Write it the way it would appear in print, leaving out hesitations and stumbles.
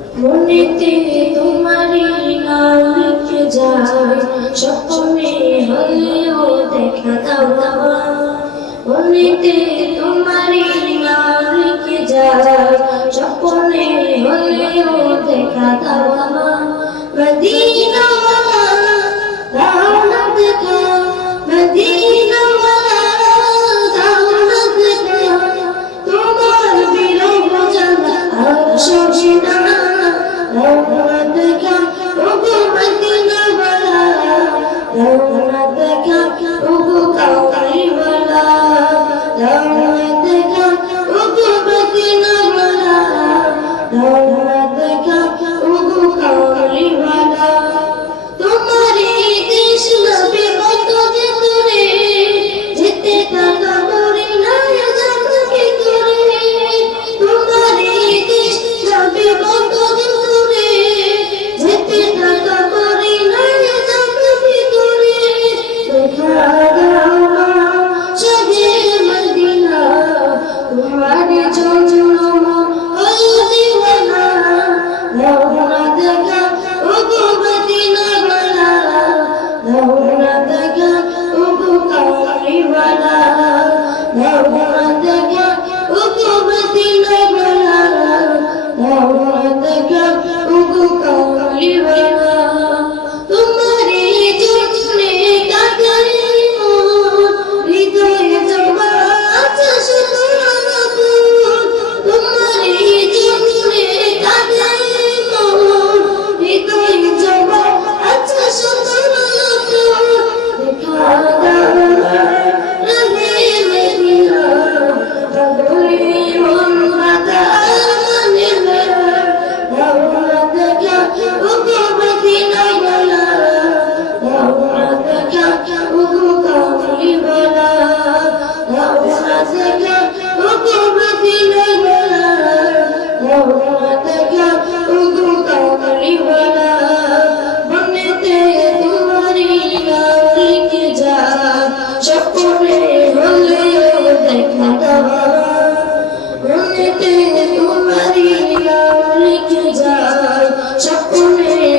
মনেতে তোমারই নাম লিখে যায়, স্বপ্নে হলেও দেখা দাও আমার। মনেতে তোমারই নাম লিখে যায়, স্বপ্নে হলেও দেখা দাও আমার। মদিনা ওয়ালা দাও না দেখা, মদিনা ওয়ালা দাও না দেখা, তোমার বিরহ জানা আর সহে না। Thank you.